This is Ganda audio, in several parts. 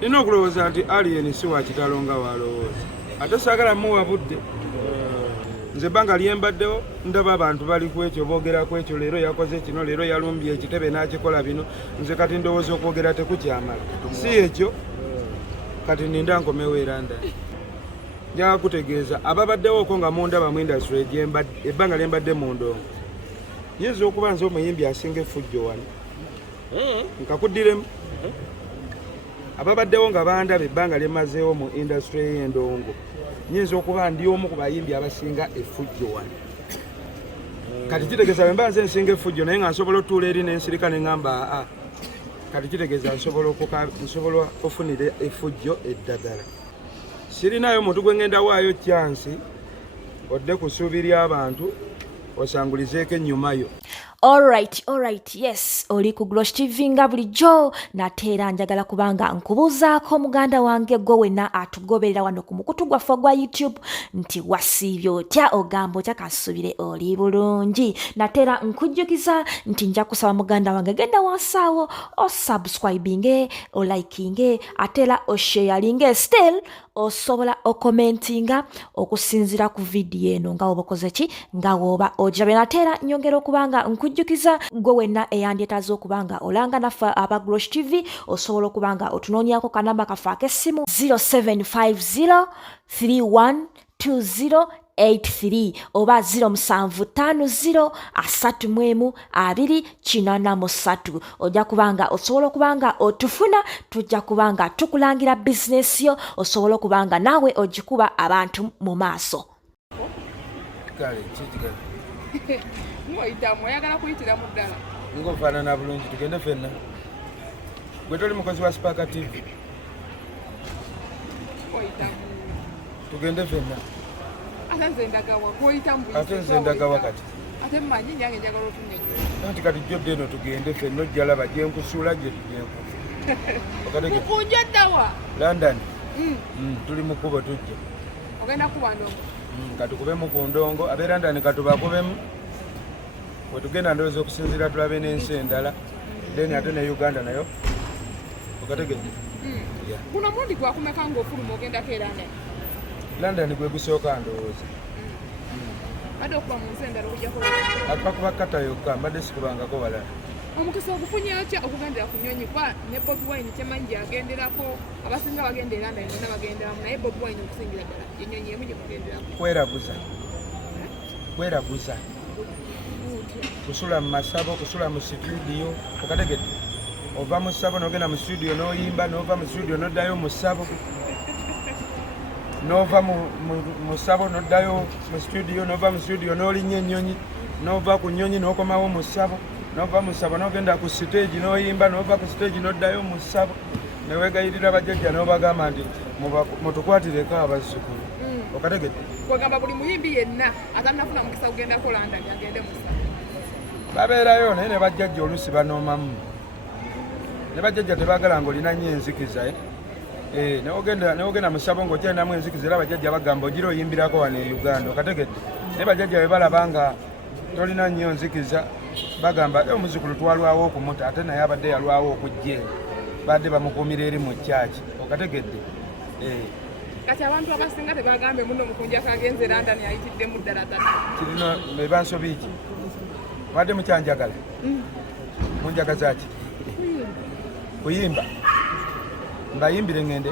nina okulowooza nti alien si wa kitalo nga walowooza ate saagala muwa budde. Nze ebbanga lyembaddewo ndaba abantu bali ku ekyo boogera ku ekyo, leero yakoze kino, leero yalumbye ekitebe n'akikola bino. Nze kati ndowooza okwogera tekukyamala, si ekyo kati ninda nkomewo era ndala. Njaga kutegeeza ababaddewo ko nga mundaba mu industry ebbanga lyembadde mu ndongo, nyinza okuba nze omuyimbi asinga effujjo wano nkakuddiremu. Ababaddewo nga bandaba ebbanga lyemazeewo mu industry y'endongo, nyinza okuba ndi omu ku bayimbi abasinga effujjo wano. Kati kitegeeza bwe mba nze nsinga effujjo naye nga nsobola otuula eri n'ensirika ne ŋŋamba aa, kati kitegeeza nsobola okufunira effujjo eddagala. Sirinayo muntu gwe ngenda waayo chance odde kusuubirya abantu osangulizeeko ennyumayo. Alright, yes, oli ku Glosh TV nga bulijjo, nate era njagala kubanga nkubuuzaako muganda wange gwe wenna atugoberera wano ku mukutu gwaffe gwa YouTube nti wasiibye otya, ogamba otya, kasubire oli bulungi. Nate era nkujjukiza nti nja kusaba muganda wange genda wansaawo osubscribinge, olikinge, ate era osharinge, still osobola okomentinga okusinzira ku vidiyo eno nga woba okoze ki, nga woba ogirabe. Nate era nyongera okubanga nkujjukiza gwe wenna eyandyetaaza okubanga olanga naffe aba Glosh TV, osobola okubanga otunoonyako kanamba kaffe ak'essimu 0750312083 oba 0750312083. ojja kubanga osobola okubanga otufuna, tujja kubanga tukulangira bizinesi yo, osobola okubanga naawe ogikuba abantu mu maaso. Kale kitigala Mwayitamu oyagala kuyitira mu ddala ng'ofaanana bulungi, tugende ffenna. Gwe toli mukozi wa Spark TV, oyitamu tugende ffenna. ate nze ndagawa gw'oyitamu Ate nze ndagawa kati ate mmanyi nyange njagala otunyonyola anti kati jjodde eno tugende ffenna, ojja laba gye nkusuula gye tugenku okatege mukunjo ddawa London. Tuli mu kkubo tujja ogenda kuba ndongo katukubemu ku ndongo, ab'e London katubakubemu. Bwe tugenda ndowooza okusinziira tulabe n'ensi endala, then ate ne Uganda nayo okategedde. guno mundi gwakumeka ng'ofuluma ogendako era naye London gwe gusooka ndowooza. badde okuba mu nsi endala okujja kuba Atwakuba kata yokka mbadde sikubangako balala. omukisa ogufunye atya okugendera ku nyonyi kwa ne Bobi Wine kyemanyi gyagenderako, abasinga bagenda era naye bonna bagenderamu, naye Bobi Wine okusingira ddala ennyonyi emu gye mugenderako. Kweraguza kusula mu masabo, kusula mu studio, okategedde. Ova mu ssabo n'ogenda mu studio n'oyimba, n'ova mu studio n'oddayo mu ssabo, n'ova mu ssabo n'oddayo mu studio, n'ova mu studio n'olinnya ennyonyi, n'ova ku nnyonyi n'okomawo mu ssabo, n'ova mu ssabo n'ogenda ku stage n'oyimba, n'ova ku stage n'oddayo mu ssabo, ne weegayirira bajjajja n'obagamba nti mutukwatireko abazzukulu. Okategedde. Kwegamba buli muyimbi yenna atannafuna mukisa kugendako London agende mu ssabo. Babeerayo naye ne bajjajja oluusi banoomamu. Ne bajjajja tebaagala ng'olina nnyo enzikiza. Neogenda mu ssabo ng'okyendamu enzikiza era bajjajja bagamba ogira oyimbirako wano e Uganda. Okategedde. Naye bajjajja bwe balaba nga tolina nnyo nzikiza bagamba omuzzukulu twalwawo okumuta ate naye abadde yalwawo okujja badde bamukuumira eri mu kyaki. Okategedde. Kati abantu abasinga tebagambye muno mukunjako agenze London ayitiddemu ddala ddala. Kirina ebansobi ki? Mwadde mukyanjagala? Munjagaza ki? Kuyimba? Mbayimbire ngende?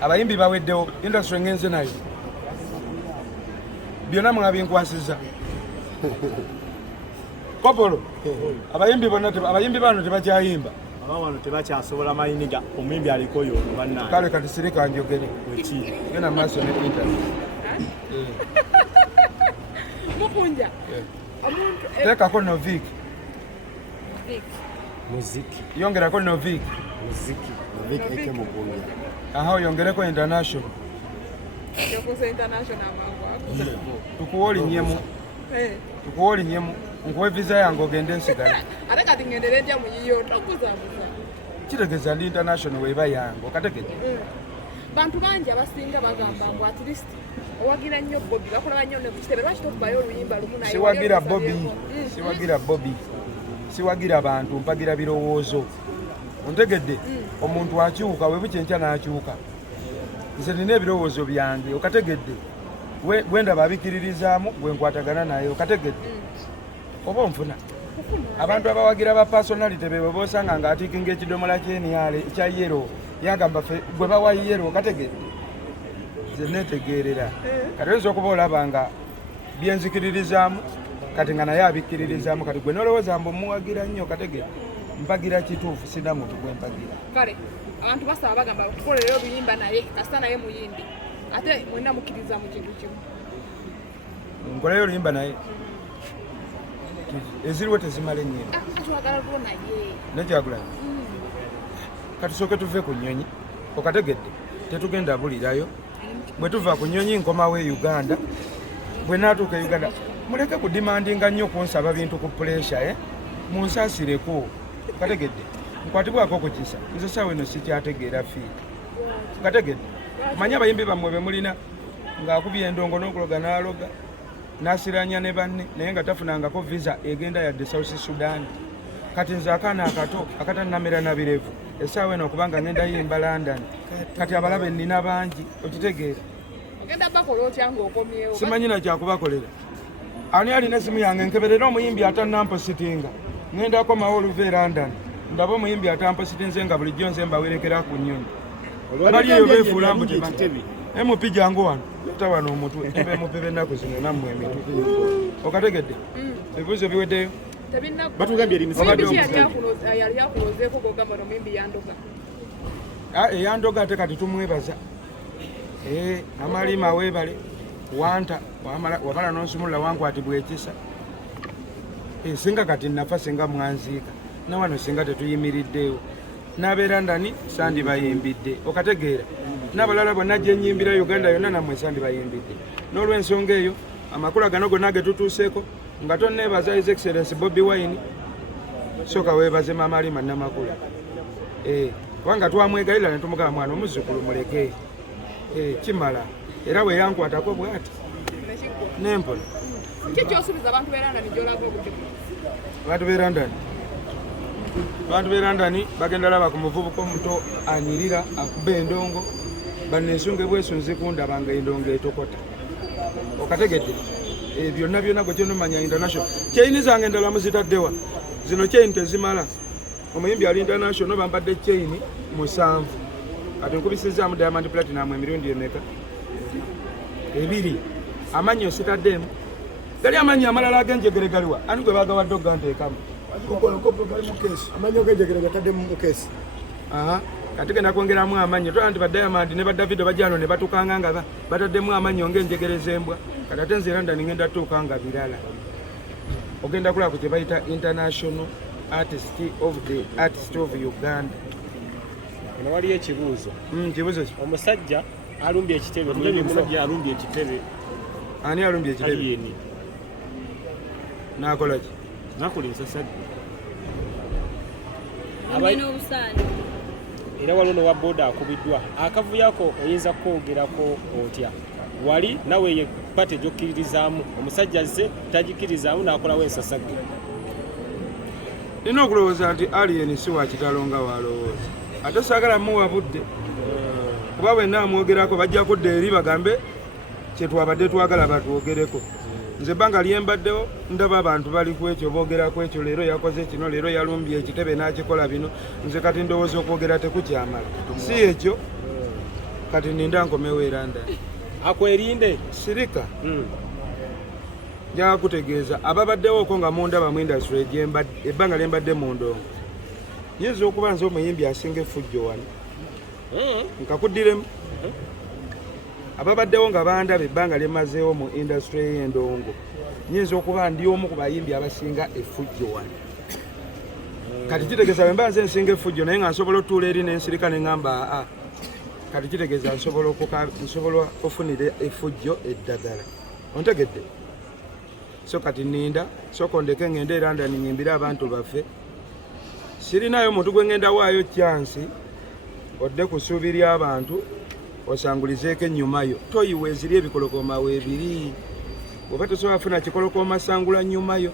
Abayimbi baweddewo, industry ngenze nayo. Byonna mwabinkwasiza. Kopolo, abayimbi bano tebakyayimba. Abawano tebakyasobola mayiniga omuyimbi aliko yo bannaye. Kale kati sirika njogere. Weki. Genda maaso ne interview. Mukunja. Omuntu Teekako Novik. Muziki. Yongerako Novik. Muziki. Novik eke mukunja. Aha oyongereko international. yakoze international mangu. Tukuwolinyemu. Tukuwolinyemu. Nkuwe visa yange ogende ensigala. Ate kati ngendera ejja mu yiyo tokuzabuza. Kitegeeza ndi international weba yange okategedde. Bantu bangi abasinga bagamba ngu at least owagira nnyo Bobby bakulaba nnyo ne ku kitebe lwaki tokubayo oluyimba lumu naye. Siwagira Bobby. Siwagira Bobby. Siwagira bantu mpagira birowoozo. ontegedde omuntu akyuka webuki enkya n'akyuka nze nina ebirowoozo byange okategedde bwendaba abikiririzaamu bwenkwatagana naye okategedde oba onfuna abantu abawagira ba personality bebe bosanga nga atikinga ekidomola ky'emyale ekya yero yagamba fe gwe bawa yero okategedde nze netegeerera kati oyinza okuba olaba nga byenzikiririzaamu kati nga naye abikkiririzaamu kati gwe nolowooza mbu muwagira nnyo okategedde mpagira kituufu sina muntu gwe mpagira kale abantu basaba bagamba tukolereyo birimba naye kasita naye muyimbi ate mwena mukkiriza mu kintu kimu nkoleyo limba naye eziriwo tezimala ennyimba twagala lwo naye nekyagula katusooke tuve ku nnyonyi okategedde tetugenda bulirayo bwe tuva ku nnyonyi nkomawo e Uganda bwe naatuuka e Uganda muleke kudimandinga nnyo kunsaba bintu ku puresha munsaasireko okategedde nkwatibwako ku kisa nze saawa eno sikyategeera fiiti okategedde manye abayimbi bammwe be mulina ng'akubye endongo n'okuloga n'aloga n'asiranya ne banne naye nga tafunangako visa egenda yadde South Sudan kati nze akaana akato akatanamera na birevu essaawa eno okubanga ngenda yimba London kati abalabe nnina bangi okitegeera ogenda bakola otya ng'okomyewo simanyina kyakubakolera ani alina esimu yange nkeberera omuyimbi atanampositinga ngenda akomawo oluva e London ndaba omuyimbi atampositinze nga bulijjo nze mbawerekera ku nnyonyi bali eyo beefuula mbu emupi jangu wano leta wano omutwe ebe mupebe ennaku zino nammwe emitu okategedde ebibuuzo biweddeyo batugambye yali akuloozeeko gogamba nomuyimbi yandoga eyandoga ate kati tumwebaza amalima weebale wanta wamala nonsumulula wankwatibwa ekisa singa kati nafa singa mwanziika nawano singa tetuyimiriddeyo n'abeera ndani sandi bayimbidde okategeera n'abalala bonna gye nnyimbira Uganda yonna nammwe sandi bayimbidde n'olw'ensonga eyo amakulu gano gonna ge tutuuseeko nga tonneebaza His Excellency Bobi Wine sooka weebaze Maama Alima Namakula kubanga twamwegayirira ne tumugamba mwana omuzzukulu muleke kimala era bwe yankwatako bw'ati n'empola ki kyosuubiza abantu b'e London gy'olaga obuzibu abantu b'e London abantu b'e London bagenda laba ku muvubuka omuto anyirira akuba endongo bannesunge bwesu nzikundaba nga endongo etokota okategedde byonna gwe kyenomanya international kyeyini zange endala muzitaddewa zino kyeyini tezimala omuyimbi ali international bampadde kyeyini 7 kati nkubisizaamu Diamond Platinum emirundi emeka 2 amanyi ositaddeemu gali amanyi amalala ag'enjegere galiwa ani gwe bagawadde oganteekamu amanyi ogenjegere gatadde mu kesi kati genda kwongeramu amanyi tola nti ba Diamond ne ba Davido bajano ne batukanga nga bataddemu amanyi ng'enjegere z'embwa kati ate nze London ngenda tuuka nga birala ogenda kulaba ku kye bayita international artist of Uganda. Ono waliyo ekibuuzo kibuuzo ki omusajja alumbye ekitebe omusajja alumbye ekitebe ani alumbye ekitebe ayeni n'akola ki nakola ensasagge era waliwo nowa booda akubiddwa akavuyako oyinza kwogerako otya wali nawe ye pate gy'okkiririzaamu omusajja azze tagikirizaamu n'akolawo ensasagge nina okulowooza nti alien si wa kitalo nga walowooza ate saagala muwa budde kuba bwenna amwogerako bajja kudda eri bagambe kyetwabadde twagala batwogereko nze ebbanga lyembaddewo ndaba abantu bali ku ekyo boogera ku ekyo leero yakoze kino leero yalumbye ekitebe n'akikola bino nze kati ndowooza okwogera tekukyamala si ekyo kati ninda nkomewo eranda akwerinde sirika njaga kutegeeza ababaddewo oko nga mundaba mu industry ebbanga lyembadde mu ndongo nyinza okuba nze omuyimbi asinga effujjo wano nkakuddiremu ababaddewo nga bandaba ebbanga lyemazeewo mu industry y'endongo nyinza okuba ndi omu ku bayimbi abasinga effujjo wano kati kitegeeza bwe mba nze nsinga effujjo naye nga nsobola otuula eri n'ensirika ne ŋŋamba kati kitegeeza nsobola ofunira effujjo eddagala ontegedde so kati ninda soko ndeke ngende London nyimbire abantu baffe sirinayo muntu gwe ngenda waayo chance odde kusuubirya abantu osangulizeeko ennyumayo toyiwe eziri ebikolokoma weebiri oba tosobola funa kikolokoma sangula nnyumayo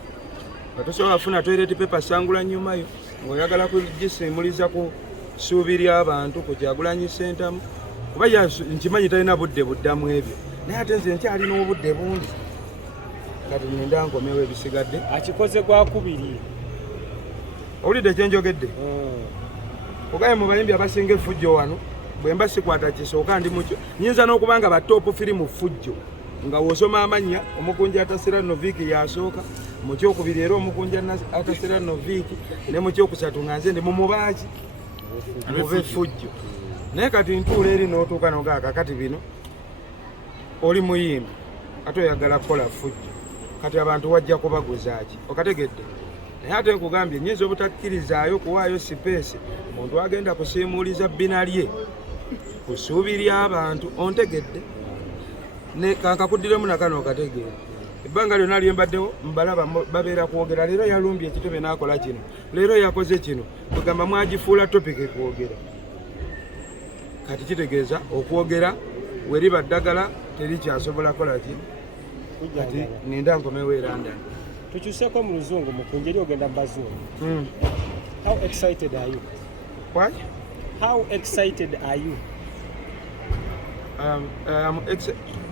oba tosobola funa toilet paper sangula nnyumayo ng'oyagala kugisimuliza ku ssuubi ly'abantu ku Kyagulanyi Ssentamu kuba nkimanyi talina budde buddamu ebyo naye ate nze nkyalina obudde bungi kati nenda nkomewo ebisigadde akikoze gwakubiri owulidde kyenjogedde ogaye mu bayimbi abasinga effujjo wano bwe mba sikwata kisooka ndi mukyo nyinza n'okuba nga batoopu firimu ffujjo nga wosoma amannya omukunja Atasira Noviki yasooka mu kyokubiri era omukunja Atasira Noviki ne mu kyokusatu nga nze ndi mu mubaaki muva effujjo naye kati ntuula eri n'otuuka nogaaka kati bino oli muyimbi ate oyagala kukola ffujjo kati abantu wajja kubaguzaaki okategedde naye ate nkugambye nyinza obutakkirizaayo kuwaayo sipeesi omuntu agenda kusiimuuliza bbina lye ku ssuubi ly'abantu ontegedde ne kankakuddiremu nakano okategeera ebbanga lyonna lyembaddewo mbalaba babeera kwogera leero yalumbye ekitebe n'akola kino leero yakoze kino kugamba mwagifuula topiki kwogera kati kitegeeza okwogera weriba ddagala terikyasobola kola ki kati ninda nkomewo e London tukyuseko mu luzungu mukunjeri ogenda mu bazungu how excited are you What? how excited are you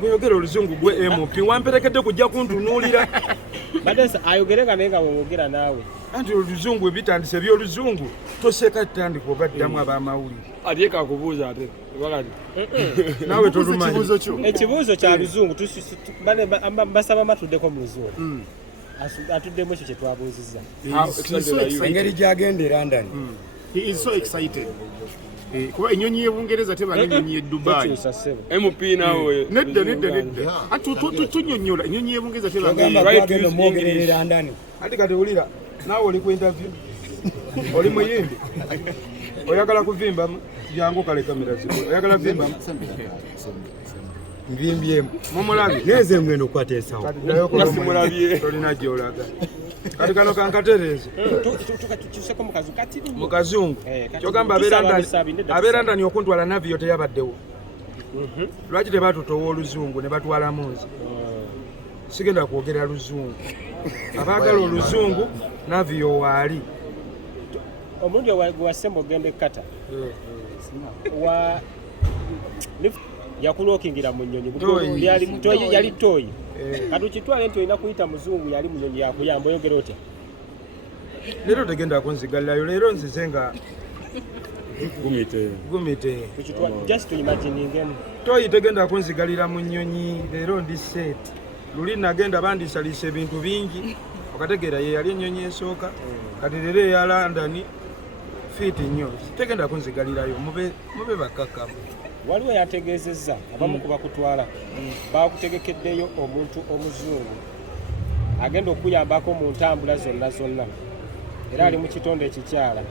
bweyogera oluzungu gwe MP wamperekedde kujja kuntunuulira badesa ayogerenga naye nga wewogera naawe anti oluzungu ebitandise ebyoluzungu toseka tutandika obaddamu ab'amawulire atyeka kubuuza ate wakati naawe tolumanyi ekibuuzo kya luzungu basaba matuddeko mu luzungu atuddemu ekyo kyetwabuuzizza engeri gyagenda e London he is so excited kuba ennyonyi y'Ebungereza teba n'ennyonyi y'e Dubai MP nawe nedda tunyonnyola ennyonyi y'Ebungereza teba gwagenda omwogerera e London ati kati wulira naawe oli ku interview oli muyimbi oyagala kuvimbamu jangu kale kamera ziko oyagala vimbamu nvimbyemu mumulabi neze mweno okwata ensawo kati dayo Nasimulabye. tolina gyolaga kati kano kankatereze tukyuseko mu kazungu kati kyogamba tusaba abeerandani okuntwala naviyo teyabaddewo lwaki tebatutowa oluzungu ne batwalamu nze sigenda kwogera luzungu abaagala oluzungu naviyo waali omulundi gwewasemba ogenda ekkata yakulookingira mu nnyonyi yali tooyi kati ukitwale nti olina kuyita muzungu yali mu nnyonyi yakuyamba oyogera otya leero tegenda kunzigalirayo leero nzize nga gumite just imaginingemu toyi tegenda kunzigalira mu nnyonyi leero ndi seeti luli nagenda bandisaliisa ebintu bingi okategeera ye yali ennyonyi esooka kati leero eya London fiiti nnyo tegenda kunzigalirayo mube bakakamu waliwo yategeezezza abamu ku bakutwala bakutegekeddeyo omuntu omuzungu agenda okuyambako mu ntambula zonna era ali mu kitonde ekikyala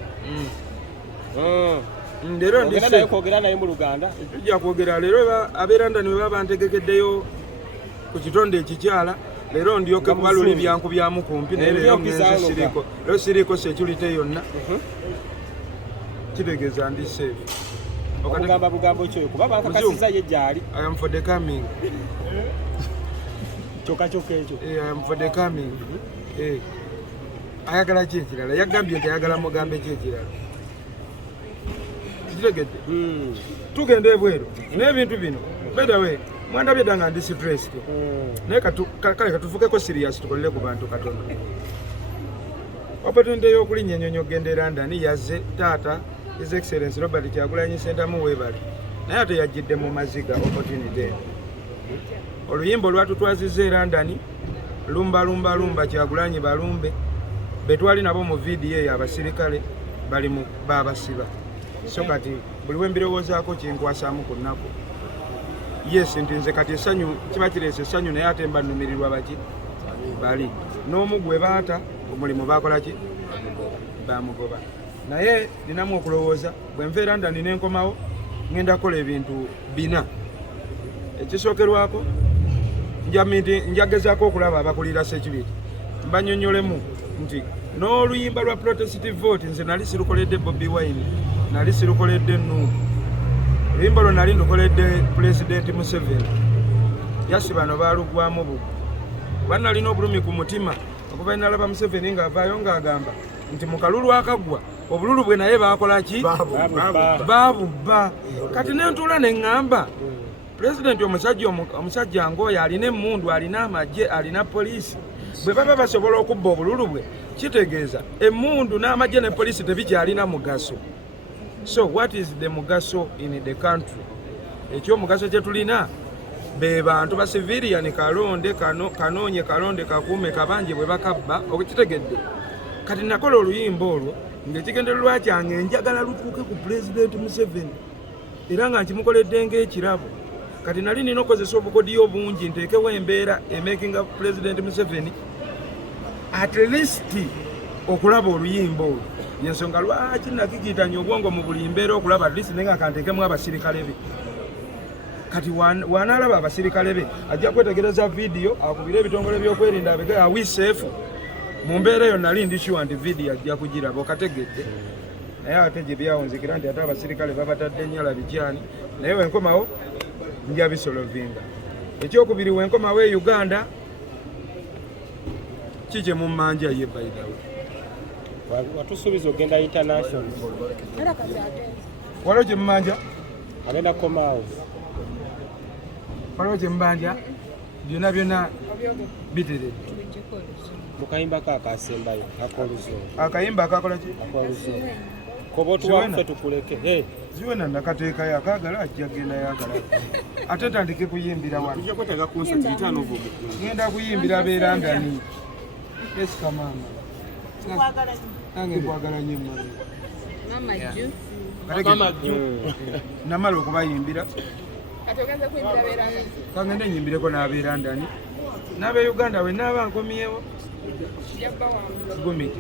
leero ogenda naye kwogera naye mu Luganda tujja kwogera leero abeerandani bwe baba bantegekeddeyo ku kitonde ekikyala leero ndyoke kuba luli byanku byamu kumpi naye leero ngenze siriko leero siriiko security yonna kitegeeza ndi safe okugamba bugambo ekyoyo kuba bankakasiza ye gyali I am for the coming kyokka ekyo I am for the coming ayagala ki ekirala yagambye nti ayagala mugambe ki ekirala kitegedde tugenda ebweru n'ebintu bino bedawe mwandabye danga ndi stress naye kale katufukeko serious tukolere ku bantu katono opportunity y'okulinnya ennyonyi okugenda e London yazze taata His Excellency Robert Kyagulanyi Ssentamu weebale naye ate yajjidde mu maziga opportunity oluyimba olwatutwazizza e London lumba Kyagulanyi balumbe betwali nabo mu vidiyo eyo abasirikale bali mu babasiba so kati buli wembirowoozaako kinkwasaamu ku nnaku yes nti nze kati essanyu kiba kireese essanyu naye ate mba nnumirirwa baki bali n'omu gwe baata omulimu bakola ki bamugoba naye ninamu okulowooza bwe nva e London nenkomawo ngenda kukola ebintu bina ekisookerwako njagezaako okulaba abakulira security mbanyonyolemu nti n'oluyimba lwa protestive vote nze nali sirukoledde Bobi Wine nali sirukoledde Nuupu oluyimba lwo nali ndukoledde President Museveni yasi bano baalugwamu bugu kuba nalina obulumi ku mutima okuva nalaba Museveni ng'avaayo ng'agamba nti mu kalulu akagwa obululu bwe naye bakola ki babubba. Kati nentuula ne ŋŋamba pulezidenti omusajja ng'oyo alina emmundu, alina amagye, alina poliisi, bwe baba basobola okubba obululu bwe kitegeeza emmundu n'amagye ne poliisi tebikyalina mugaso. So what is the mugaso in the country? Ekyomugaso kye tulina be bantu ba civilian, kalonde kanoonye kalonde kakuume kabanje bwe bakabba okitegedde. Kati nakola oluyimba olwo ng'ekigendererwa kyange njagala lutuuke ku pulezidenti Museveni era nga nkimukoledde ng'ekirabo. Kati nali nina okozesa obukodiyo obungi nteekewo embeera emakinga pulezidenti Museveni at least okulaba oluyimba olwo. Yensonga lwaki nakikiitanya obwongo mu buli mbeera okulaba at least nenga kanteekemu abasirikale be. Kati wanaalaba abasirikale be ajja kwetegereza vidiyo akubire ebitongole by'okwerinda abege awiseefu mu mbeera eyo nali ndishuwa nti vidiyo ajja kugiraba okategedde. Naye ate gye byawunzikira nti ate abasirikale babatadde ennyala bikyani, naye wenkomawo nja bisolovinga. Ekyokubiri wenkomawo e Uganda kikye mu mmanja ye bayidawe watusuubiza ogenda international waliwo kye mumanja agenda komaawo waliwo kye mubanja byonna biteredde. mukayimba kaakasembayo akoluzungu akayimba akakola ki akoluzungu koba otuwaffe tukuleke ziwena nakateekayo akaagala ajja genda yagala ate tandike kuyimbira wano genda kuyimbira beerandani esikamama nange nkwagala nnyo namala okubayimbira kangende enyimbireko n'abeerandani n'abeuganda we naaba nkomyewo gomiti